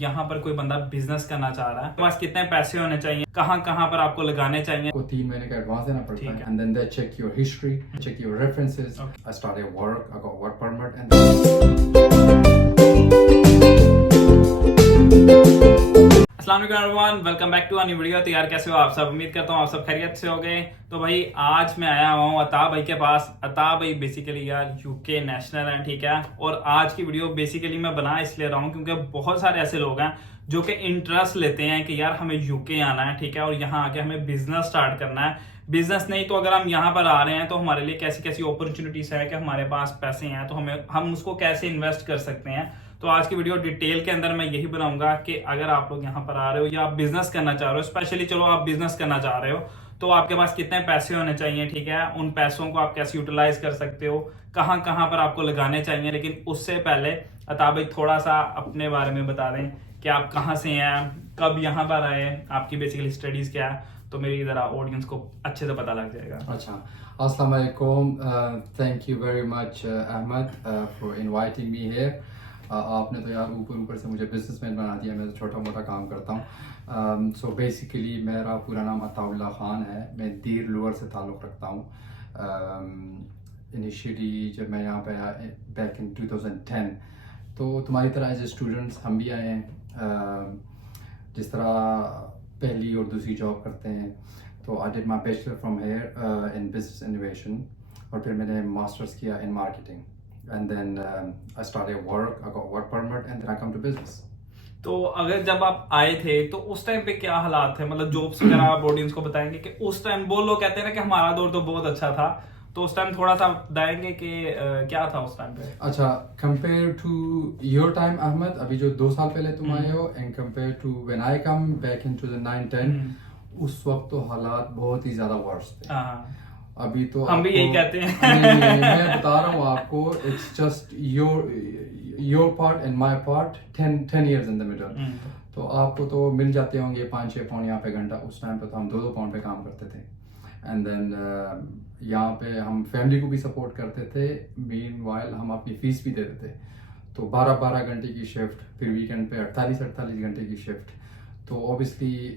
यहाँ पर कोई बंदा बिजनेस करना चाह रहा है, आपके पास कितने पैसे होने चाहिए, कहाँ कहाँ पर आपको लगाने चाहिए। को 3 महीने का एडवांस देना पड़ता है and then they check your history, check your references. I started work, I got work permit अस्सलाम वालेकुम everyone, welcome back to a new video. तो यार कैसे हो आप सब? उम्मीद करता हूँ आप सब खैरियत से हो गए। तो भाई आज मैं आया हुआ हूँ अता भाई के पास। अता भाई बेसिकली यार यूके नेशनल हैं, ठीक है। और आज की वीडियो बेसिकली मैं बना इसलिए रहा हूँ क्योंकि बहुत सारे ऐसे लोग हैं जो कि इंटरेस्ट लेते हैं कि यार हमें यूके आना है, ठीक है, और यहाँ आके हमें बिजनेस स्टार्ट करना है। बिजनेस नहीं तो अगर हम यहाँ पर आ रहे हैं तो हमारे लिए कैसी कैसी अपॉर्चुनिटीज है कि हमारे पास पैसे हैं तो हम उसको कैसे इन्वेस्ट कर सकते हैं। तो आज की वीडियो डिटेल के अंदर मैं यही बनाऊंगा कि अगर आप लोग यहाँ पर आ रहे हो या आप बिजनेस करना चाह रहे हो, स्पेशली चलो आप बिजनेस करना चाह रहे हो, तो आपके पास कितने पैसे होने चाहिए, ठीक है, उन पैसों को आप कैसे यूटिलाइज कर सकते हो, कहाँ कहाँ पर आपको लगाने चाहिए। लेकिन उससे पहले अता भाई थोड़ा सा अपने बारे में बता दें कि आप कहाँ से हैं, कब यहाँ पर आए, आपकी बेसिकली स्टडीज क्या है, तो मेरी जरा ऑडियंस को अच्छे से पता लग जाएगा। अच्छा, अस्सलाम वालेकुम। Thank you very much Ahmed for inviting me here. आपने तो यार ऊपर ऊपर से मुझे बिजनेसमैन बना दिया, मैं तो छोटा मोटा काम करता हूँ। सो बेसिकली मेरा पूरा नाम अताउल्लाह खान है, मैं दीर लोअर से ताल्लुक़ रखता हूँ। इनिशियली जब मैं यहाँ पे आया बैक इन 2010, तो तुम्हारी तरह एज ए स्टूडेंट्स हम भी आए हैं। जिस तरह पहली और दूसरी जॉब करते हैं, तो I did my bachelor from here in business innovation, और फिर मैंने मास्टर्स किया in marketing and then I started work, I got work permit and then I come to business. तो अगर जब आप आए थे तो उस टाइम पे क्या हालात थे, मतलब जॉब्स वगैरह आप ऑडियंस को बताएंगे कि उस टाइम वो लोग कहते हैं ना कि हमारा दौर तो बहुत अच्छा था, तो उस टाइम थोड़ा सा बताएंगे कि क्या था उस टाइम पे। अच्छा, compare to your time Ahmed, अभी जो 2 साल पहले तुम आए हो, and compare to when I come back in 2009-10, उस वक्त तो हालात बहुत ही ज्यादा वर्स थे। अभी तो हम भी यही कहते हैं। नहीं, मैं बता रहा हूँ आपको, it's just your part and my part 10 years in the middle. तो आपको तो मिल जाते होंगे 5-6 पाउंड यहाँ पे घंटा, उस टाइम पे तो हम 2-2 पाउंड पे काम करते थे। एंड देन यहाँ पे हम फैमिली को भी सपोर्ट करते थे, मीनवाइल हम अपनी फीस भी देते थे। तो 12-12 घंटे की शिफ्ट, फिर वीकेंड पे 48-48 घंटे की शिफ्ट। तो ऑब्वियसली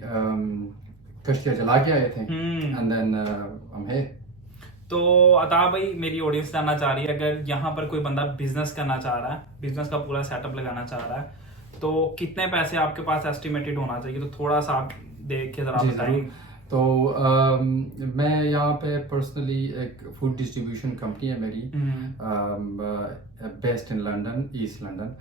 कश्तियाँ जला के आए थे एंड देन हम है। तो अता भाई मेरी ऑडियंस जानना चाह रही है, अगर यहाँ पर कोई बंदा बिजनेस करना चाह रहा है, बिजनेस का पूरा सेटअप लगाना चाह रहा है, तो कितने पैसे आपके पास एस्टिमेटेड होना चाहिए, तो थोड़ा सा आप देख के जरा बताएं। तो मैं यहाँ पे पर्सनली एक फूड डिस्ट्रीब्यूशन कंपनी है मेरी, based in London, east London.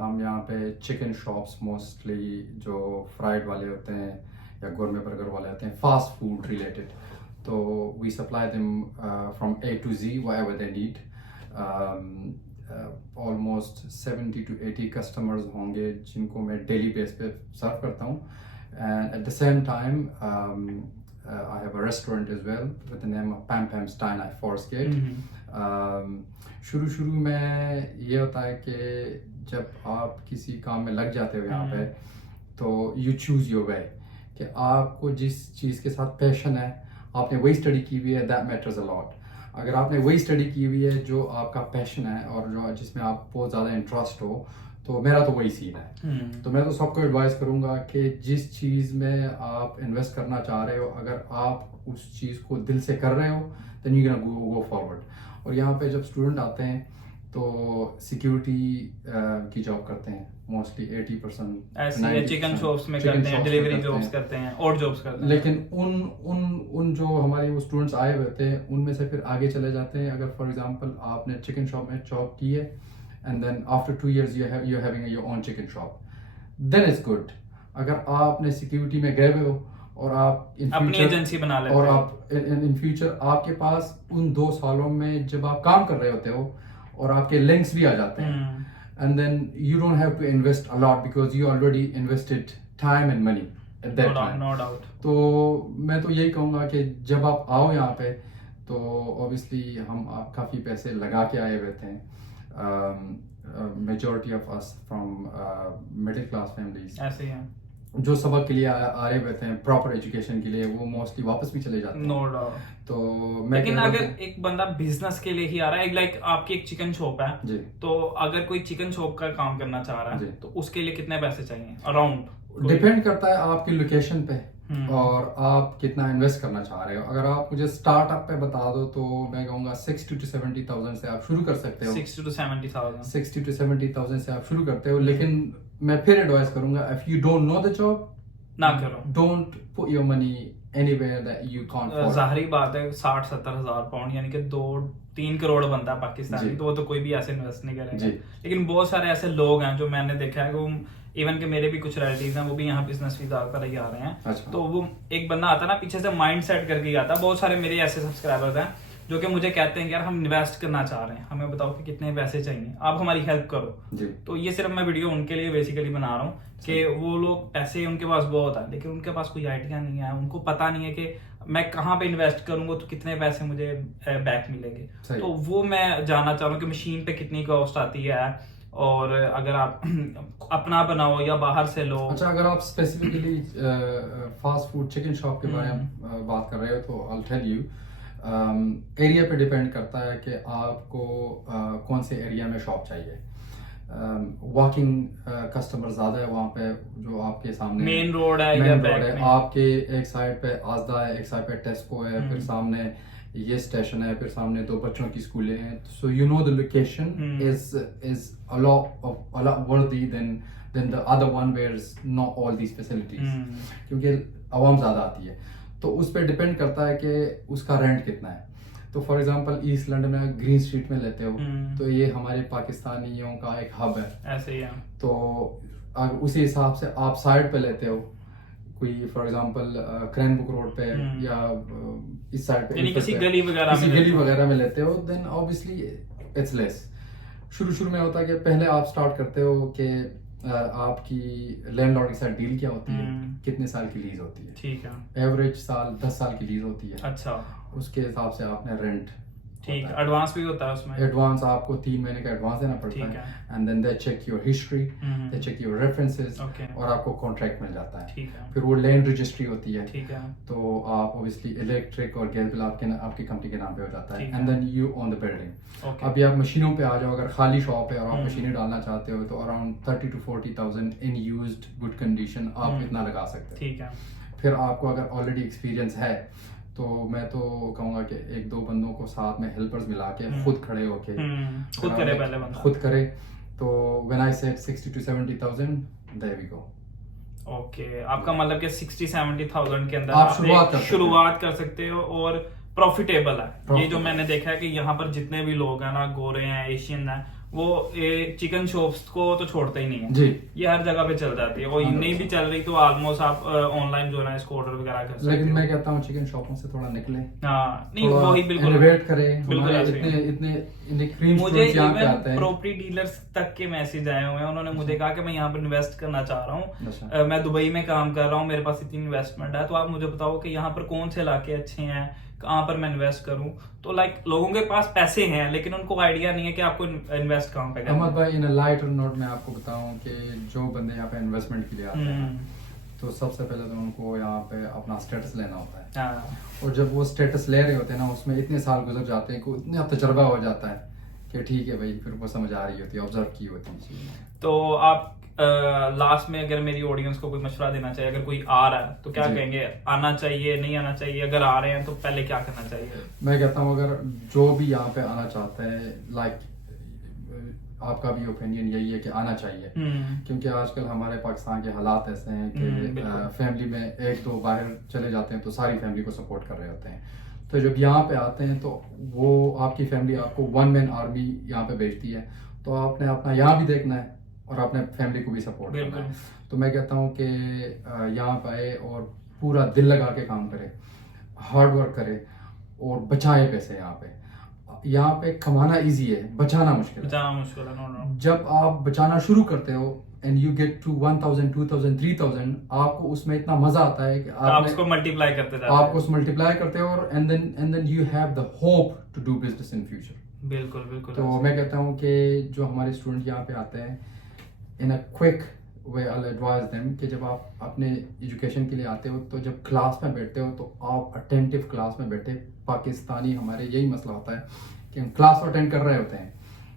हम यहाँ पे चिकन शॉप्स मोस्टली जो फ्राइड वाले होते हैं या गोरमे बर्गर वाले होते हैं, फास्ट फूड रिलेटेड, तो we supply them from A to Z whatever they need. Almost 70 to 80 customers होंगे जिनको मैं डेली बेस पे सर्व करता हूँ। And at the same time I have a restaurant as well with the name of पैम पैम Stine eight forest gate. शुरू में ये होता है कि जब आप किसी काम में लग जाते हो यहाँ पे, तो यू चूज़ योर वे, कि आपको जिस चीज़ के साथ पैशन है, आपने वही स्टडी की हुई है, दैट मैटर्स अ लॉट। अगर आपने वही स्टडी की हुई है जो आपका पैशन है और जो जिसमें आप बहुत ज़्यादा इंटरेस्ट हो, तो मेरा तो वही सीन है। तो मैं तो सबको एडवाइस करूँगा कि जिस चीज़ में आप इन्वेस्ट करना चाह रहे हो, अगर आप उस चीज़ को दिल से कर रहे हो, then you can go forward. और यहाँ पे जब स्टूडेंट आते हैं तो सिक्योरिटी की जॉब करते हैं मोस्टली 80%, ऐसे चिकन शॉप्स में करते हैं, डिलीवरी जॉब्स करते हैं और जॉब्स करते हैं। लेकिन उन जो हमारे वो स्टूडेंट्स आए हुए थे, उनमें से फिर आगे चले जाते हैं। अगर फॉर एग्जांपल आपने चिकन शॉप में जॉब की है and then after 2 years you having your own chicken shop, then it's good. अगर आपने सिक्योरिटी में गए हुए हो और आप अपनी एजेंसी बना लेते और हैं, आप इन फ्यूचर आपके पास उन 2 सालों में जब आप काम कर रहे होते हो और आपके लिंक्स भी आ जाते हैं, and then you don't have to invest a lot because you already invested time and money at that time. No doubt. तो मैं तो यही कहूँगा कि जब आप आओ यहाँ पे, तो obviously हम काफ़ी पैसे लगा के आए हुए थे। Majority of us from middle class families. ऐसे ही हैं। जो सबक के लिए आ रहे होते हैं प्रॉपर एजुकेशन के लिए, वो मोस्टली वापस भी चले जाते हैं। No doubt. तो मैं लेकिन कह रहा अगर हूँ एक बंदा बिजनेस के लिए ही आ रहा है, लाइक आपकी एक चिकन शॉप है, जी तो अगर कोई चिकन शॉप का काम करना चाह रहा जी। है तो उसके लिए कितने पैसे चाहिए अराउंड? डिपेंड करता है आपकी लोकेशन पे हम्म। और आप कितना इन्वेस्ट करना चाह रहे हो। अगर आप मुझे स्टार्टअप पे बता दो तो मैं कहूँगा 60 to 70,000 से आप शुरू कर सकते हो। 60 to 70,000। 60 to 70,000 से आप शुरू करते हो, लेकिन मैं फिर एडवाइस करूंगा, if you don't know the job ना करो। Don't put your money anywhere that you can't afford. जाहिर बात है 60-70 हजार पाउंड यानी कि 2-3 करोड़ बनता है पाकिस्तानी, जी। तो वो तो कोई भी ऐसे इन्वेस्ट नहीं करेगा। जी। लेकिन बहुत सारे ऐसे लोग हैं जो मैंने देखा है, वो इवन के मेरे भी कुछ रिलेटिव हैं, वो भी यहाँ बिजनेस वीजा पर ही आ रहे हैं। अच्छा। तो वो एक बंदा आता है ना पीछे से माइंड सेट करके ही आता है। बहुत सारे मेरे ऐसे सब्सक्राइबर्स हैं जो कि मुझे कहते हैं कि यार हम इन्वेस्ट करना चाह रहे हैं, हमें बताओ कि कितने पैसे चाहिए, आप हमारी हेल्प करो। जी। तो ये सिर्फ मैं वीडियो उनके लिए बेसिकली बना रहा हूँ कि वो लोग पैसे उनके पास बहुत है लेकिन उनके पास कोई आइडिया नहीं है, उनको पता नहीं है कि मैं कहाँ पे इन्वेस्ट करूंगा तो कितने पैसे मुझे बैक मिलेंगे। सही। तो वो मैं जानना चाह रहा हूँ कि मशीन पे कितनी कॉस्ट आती है, और अगर आप अपना बनाओ या बाहर से लो। अच्छा, अगर आप specifically fast food chicken shop के बारे में बात कर रहे हो तो आई टेल यू, एरिया पे डिपेंड करता है कि आपको कौन से एरिया में शॉप चाहिए। वॉकिंग कस्टमर ज्यादा है वहाँ पे, जो आपके सामने मेन रोड है मेन या रोड बैक है, में? आपके एक साइड पे आजदा है, एक साइड पे टेस्को है, फिर सामने ये स्टेशन है, फिर सामने 2 बच्चों की स्कूलें हैं। So you know the location is a lot worthy than the other one where is not all these facilities, क्योंकि आवाम ज्यादा आती है। तो उस पर डिपेंड करता है कि उसका रेंट कितना है। तो फॉर एग्जांपल ईस्ट लंदन में ग्रीन स्ट्रीट में लेते हो तो ये हमारे पाकिस्तानियों का एक हब है, ऐसे ही है। तो अगर उसी हिसाब से आप साइड पे लेते हो, कोई फॉर एग्जांपल क्रैनबुक रोड पे या इस साइड पे यानी किसी गली वगैरह किसी में गली लेते हो। वगैरह में लेते हो, देन ऑब्वियसली इट्स लेस। शुरू में होता है कि पहले आप स्टार्ट करते हो कि आपकी लैंडलॉर्ड के साथ डील क्या होती है, कितने साल की लीज होती है। ठीक है। एवरेज 10 साल की लीज होती है। अच्छा। उसके हिसाब से आपने रेंट, ठीक, एडवांस भी होता है उसमें? एडवांस आपको 3 महीने का एडवांस देना पड़ता ठीक है, है। And then they check your history, they check your references, okay. और आपको कॉन्ट्रैक्ट मिल जाता है। ठीक है। फिर वो लैंड रजिस्ट्री होती है, ठीक है। तो आप ऑब्वियसली इलेक्ट्रिक और गैस बिल आपकी कंपनी के नाम पे हो जाता है, ठीक एंड है। Then you own the building. Okay. अभी आप मशीनों पे आ जाओ, अगर खाली शॉप है और आप मशीनें डालना चाहते हो तो around 30 to 40,000 in used good condition आप इतना लगा सकते हो। ठीक है। फिर आपको अगर ऑलरेडी एक्सपीरियंस है तो मैं तो कहूँगा कि 1-2 बंदों को साथ में हेल्पर्स मिला के खुद खड़े होके खुद करे पहले बंदा। खुद करे। तो when I said 60 to 70,000, there we go. Okay, आपका मतलब कि 60-70,000 के अंदर आप आप शुरुआत कर सकते हो और प्रॉफिटेबल है। ये जो मैंने देखा है कि यहाँ पर जितने भी लोग हैं ना, गोरे हैं, एशियन हैं, वो चिकन शॉप्स को तो छोड़ते ही नहीं है जी। ये हर जगह पे चल जाती है, और नहीं भी चल रही तो ऑलमोस्ट आप ऑनलाइन जो है ना इसको ऑर्डर वगैरह कर सकते हो। लेकिन मैं कहता हूँ चिकन शॉपों से थोड़ा निकले, हाँ नहीं वही बिल्कुल इनोवेट करे। बिल्कुल हमारे ऐसे ही। इतने क्रीम मुझे यहाँ पे आते इवन हैं। प्रॉपर्टी डीलर्स तक के मैसेज आए हुए हैं, उन्होंने मुझे कहा कि मैं यहाँ पर इन्वेस्ट करना चाह रहा हूँ, अच्छा। मैं दुबई में काम कर रहा हूँ, मेरे पास इतनी इन्वेस्टमेंट है, तो आप मुझे बताओ कि यहाँ पर कौन से इलाके अच्छे हैं, कहाँ पर मैं इन्वेस्ट करूँ। तो लाइक लोगों के पास पैसे हैं लेकिन उनको आइडिया नहीं है कि आपको इन्वेस्ट कहाँ पे करना अहमद है। भाई, इन लाइटर नोट में आपको बताऊं कि जो बंदे यहाँ पे इन्वेस्टमेंट के लिए आते हैं तो सबसे पहले तो उनको यहाँ पे अपना स्टेटस लेना होता है, हाँ। और जब वो स्टेटस ले रहे होते हैं ना, उसमें इतने साल गुजर जाते हैं कि इतना तजर्बा हो जाता है कि ठीक है भाई, फिर वो समझ आ रही होती है, ऑब्जर्व की होती है चीज़ें। तो आप लास्ट में अगर मेरी ऑडियंस को कोई मशवरा देना चाहिए, अगर कोई आ रहा है तो क्या जी। कहेंगे, आना चाहिए नहीं आना चाहिए? अगर आ रहे हैं तो पहले क्या करना चाहिए? मैं कहता हूँ अगर जो भी यहाँ पे आना चाहता है, लाइक आपका भी ओपिनियन यही है कि आना चाहिए, क्योंकि आजकल हमारे पाकिस्तान के हालात ऐसे हैं कि फैमिली में 1-2 बाहर चले जाते हैं तो सारी फैमिली को सपोर्ट कर रहे होते हैं। तो जब यहाँ पे आते हैं तो वो आपकी फैमिली आपको 1 मैन आर्मी यहाँ पे भेजती है, तो आपने अपना यहाँ भी देखना है और अपने फैमिली को भी सपोर्ट करना है। तो मैं कहता हूँ कि यहाँ पे आए और पूरा दिल लगा के काम करे, हार्ड वर्क करे और बचाए पैसे। यहाँ पे कमाना इजी है, बचाना मुश्किल है। नो। जब आप बचाना शुरू करते हो एंड यू गेट टू 1,000, 2,000, 3,000, आपको उसमें इतना मजा आता है कि आप उसको मल्टीप्लाई करते जाते हैं। आप उसको मल्टीप्लाई करते हो और and then you have the hope to do business in future. बिल्कुल बिल्कुल। तो मैं कहता हूँ कि जो हमारे स्टूडेंट यहाँ पे आते हैं in a quick way I advise them कि जब आप अपने एजुकेशन के लिए आते हो तो जब क्लास में बैठते हो तो आप अटेंटिव क्लास में बैठे। पाकिस्तानी हमारे यही मसला होता है कि हम क्लास अटेंड कर रहे होते हैं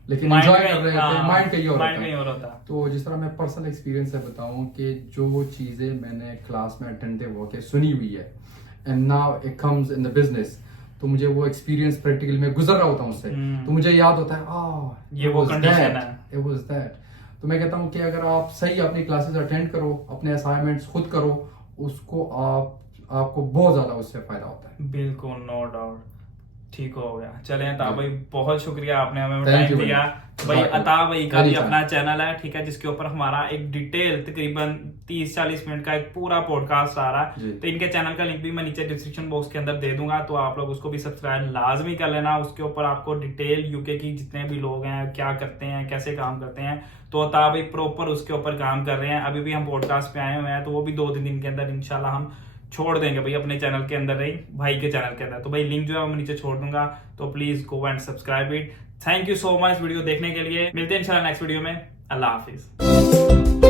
लेकिन Mind एंजॉय में- कर रहे होते हैं, हाँ, माइंड कहीं और mind होता कहीं और है। होता है। तो जिस तरह मैं पर्सनल एक्सपीरियंस से बताऊं कि जो चीज़ें मैंने क्लास में अटेंटिव होकर सुनी हुई है and now it comes in the business, तो मुझे वो एक्सपीरियंस प्रैक्टिकली मैं गुजर रहा होता हूँ उससे, तो मुझे याद होता है ये वो condition है। It was that. तो मैं कहता हूँ कि अगर आप सही अपनी क्लासेस अटेंड करो, अपने असाइनमेंट्स खुद करो, उसको आपको बहुत ज्यादा उससे फायदा होता है। बिल्कुल, नो डाउट। ठीक हो गया। चलें अता भाई, बहुत शुक्रिया, आपने हमें Thank टाइम you, दिया। man. भाई Exactly. अता भाई का भी Anytime. अपना चैनल है, ठीक है, जिसके ऊपर हमारा एक डिटेल तकरीबन 30-40 मिनट का एक पूरा पॉडकास्ट आ रहा जी। है। तो इनके चैनल का लिंक भी मैं नीचे डिस्क्रिप्शन बॉक्स के अंदर दे दूंगा, तो आप लोग उसको भी सब्सक्राइब लाजमी कर लेना। उसके ऊपर आपको डिटेल यूके की जितने भी लोग हैं, क्या करते हैं, कैसे काम करते हैं, तो अता भाई प्रॉपर उसके ऊपर काम कर रहे हैं। अभी भी हम पॉडकास्ट पे आए हुए हैं, तो वो भी 2-3 दिन के अंदर इंशाल्लाह हम छोड़ देंगे भाई अपने चैनल के अंदर, नहीं भाई के चैनल के अंदर। तो भाई लिंक जो है मैं नीचे छोड़ दूंगा, तो please go and subscribe it. Thank you so much video देखने के लिए। मिलते हैं इंशाल्लाह नेक्स्ट वीडियो में। अल्लाह हाफिज।